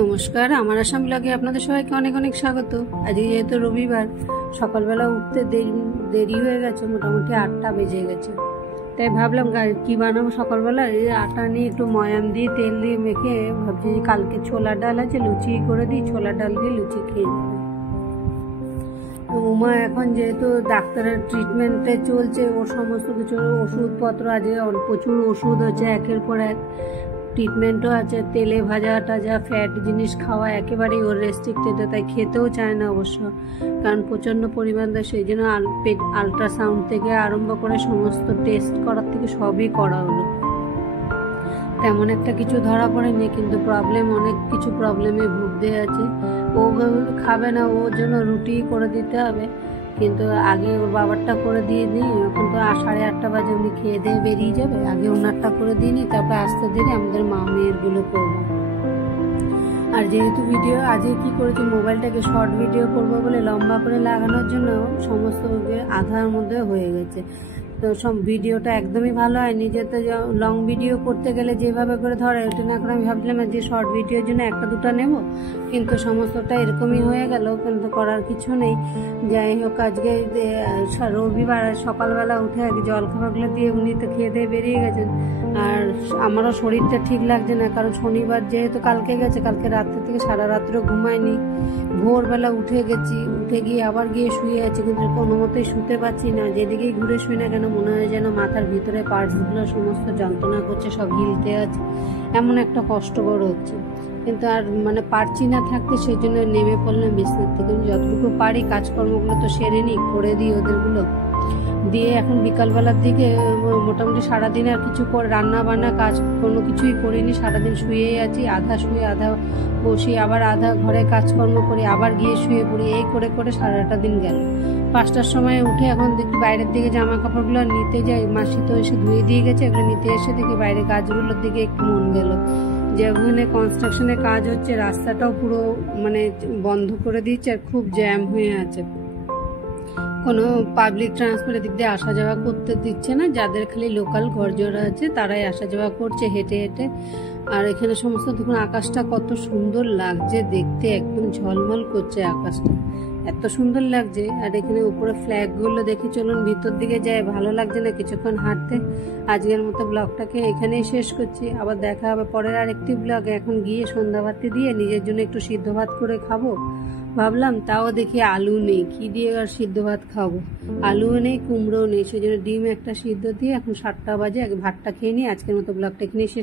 নমস্কার, আমার আসাম ব্লগে আপনাদের সবাইকে অনেক অনেক স্বাগত। আজকে যেহেতু রবিবার, সকালবেলা উঠতে দেরি হয়ে গেছে, মোটামুটি 8টা বেজে গেছে। তাই ভাবলাম কি বানাবো সকালবেলা। এই আটা নিয়ে একটু ময়াম দিয়ে তেল দিয়ে মেখে ভাবছি যে কালকে ছোলার ডাল আছে, লুচি করে দিই, ছোলার ডাল দিয়ে লুচি খেয়ে যাবে। উমা এখন যেহেতু ডাক্তারের ট্রিটমেন্টে চলছে, ওর সমস্ত কিছু ওষুধপত্র আছে, প্রচুর ওষুধ হচ্ছে একের পর এক, ট্রিটমেন্টও আছে, তেলে ভাজা টাজা ফ্যাট জিনিস খাওয়া একেবারেই ওর রেস্ট্রিক্টেড, তাই খেতেও চায় না অবশ্য, কারণ প্রচণ্ড পরিমাণ। সেই জন্য আলট্রাসাউন্ড থেকে আরম্ভ করে সমস্ত টেস্ট করার থেকে সবই করা হলো। তেমন একটা কিছু ধরা পড়েনি, কিন্তু অনেক কিছু প্রবলেমে ভুগতে আছে। ও খাবে না, ওর জন্য রুটি করে দিতে হবে, কিন্তু আগে ওর বাবারটা করে দিয়ে দিই। এখন তো 8:30 বাজে, উনি খেয়ে দিয়ে বেরিয়ে যাবে, আগে ওনারটা করে দিয়ে নিই, তারপরে আসতে দিনে আমাদের মা মেয়েরগুলো করবো। আর যেহেতু ভিডিও আজকে কি করেছি, মোবাইলটাকে শর্ট ভিডিও করবো বলে লম্বা করে লাগানোর জন্য সমস্ত আধার মধ্যে হয়ে গেছে, তো সব ভিডিওটা একদমই ভালো হয়নি। যেহেতু লং ভিডিও করতে গেলে যেভাবে করে ধরে, ওটা না করে আমি ভাবছিলাম যে শর্ট ভিডিওর জন্য একটা দুটো নেব, কিন্তু সমস্তটা এরকমই হয়ে গেল, কিন্তু করার কিছু নেই। যাই হোক, আজকে রবিবার, সকালবেলা উঠে আগে জলখাবারগুলো দিয়ে উনি তো খেয়ে দিয়ে বেরিয়ে গেছেন, আর আমারও শরীরটা ঠিক লাগছে না, কারণ শনিবার যেহেতু কালকে গেছে, কালকে রাত্রে থেকে সারা রাত্রেও ঘুমায়নি। ভোরবেলা উঠে গিয়ে আবার গিয়ে শুয়ে আছি, কিন্তু কোনো মতেই শুতে পারছি না। যেদিকেই ঘুরে শুই না কেন মনে হয় যেন মাথার ভিতরে পার্টসগুলো সমস্ত যন্ত্রণা করছে, সব হিলতে আছে, এমন একটা কষ্টকর হচ্ছে। কিন্তু আর পারছি না থাকতে, সেই জন্য নেমে পড়লাম বিছনার থেকে। যতটুকু পারি কাজকর্মগুলো তো সেরে নিই, করে দিই ওদেরগুলো দিয়ে। এখন বিকালবেলার দিকে মোটামুটি সারাদিন আর কিছু রান্না বান্না কাজ কোনো কিছুই করিনি, সারাদিন শুয়েই আছি, আধা শুয়ে আধা বসি, আবার আধা ঘরে কাজকর্ম করি, আবার গিয়ে শুয়ে পড়ি, এই করে করে সারাটা দিন গেল। 5টার সময় উঠে এখন দেখি বাইরের দিকে জামা কাপড়গুলো নিতে যাই, মাসি তো এসে ধুয়ে দিয়ে গেছে, এগুলো নিতে এসে দেখি বাইরে গাছগুলোর দিকে একটু মন গেল, যে ওখানে কনস্ট্রাকশনের কাজ হচ্ছে, রাস্তাটাও পুরো বন্ধ করে দিচ্ছে, আর খুব জ্যাম হয়ে আছে, কোনো পাবলিক ট্রান্সপোর্টের দিক দিয়ে আসা যাওয়া করতে দিচ্ছে না। যাদের খালি লোকাল ঘরজোড়া আছে তারাই আসা যাওয়া করছে হেঁটে হেঁটে। আর এখানে সমস্ত দেখুন, আকাশটা কত সুন্দর লাগছে দেখতে, একদম ঝলমল করছে আকাশটা, এত সুন্দর লাগছে। আর এখানে উপরে ফ্ল্যাগগুলো দেখে চলুন ভিতর দিকে যায়, ভালো লাগছে না কিছুক্ষণ হাঁটতে। আজকের মতো ব্লগটাকে এখানেই শেষ করছি, আবার দেখা হবে পরের আরেকটি ব্লগে। এখন গিয়ে সন্ধ্যাবাতি দিয়ে নিজের জন্য একটু সিদ্ধ ভাত করে খাবো ভাবলাম, তাও দেখি আলু নেই, কি দিয়ে আর সিদ্ধ ভাত খাবো, আলুও নেই, কুমড়োও নেই, সেই জন্য ডিম একটা সিদ্ধ দিয়ে এখন 7টা বাজে, আগে ভাতটা খেয়ে নিই। আজকের মতো ব্লগটা এখানেই শেষ।